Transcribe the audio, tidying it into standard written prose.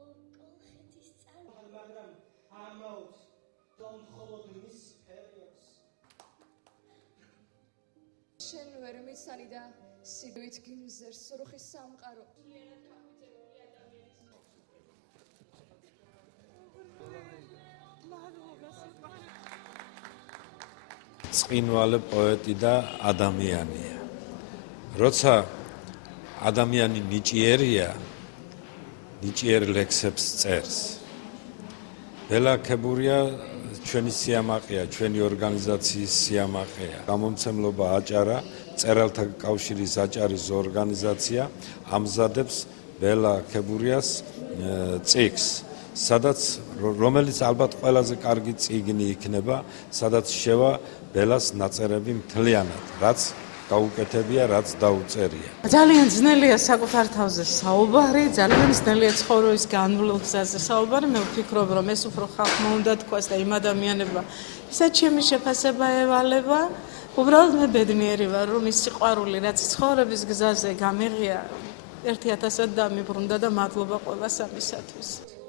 კოლხეთის წარმო მაგრამ ამაუთ რომ მხოლოდ მის ფერიოდს შენ ვერ მიცანი და სიგვით გიმზერს რუხის სამყარო წინვალე პოეტი და ადამიანია. როცა ადამიანი ნიჭიერია, ნიჭიერ ლექსებს წერს. ბელა ქებურია ჩვენი სიამაყეა, ჩვენი ორგანიზაციის სიამაყეა. გამომცემლობა აჭარა, მწერალთა კავშირის აჭარის ორგანიზაცია ამზადებს ბელა ქებურიას წიგნს. სადაც რომელიც ალბათ ყველაზე კარგი წიგნი იქნება, სადაც შევა ბელას ნაწერები მთლიანად, რაც გაუკეთებია, რაც დაუწერია. ძალიან ძნელია საკუთარ თავზე საუბარი, ძალიან ძნელია ცხოვრების განვლილ გზაზე საუბარი. მე ვფიქრობ, რომ ეს უფრო ხალხმა უნდა თქვას და იმ ადამიანებმა, ვისაც ჩემი შეფასება ევალება, უბრალოდ მე ბედნიერი ვარ, რომ ის სიყვარული, რაც ცხოვრების გზაზე გამიღია, 1000-ად დამიბრუნდა და მადლობა ყველას ამისათვის.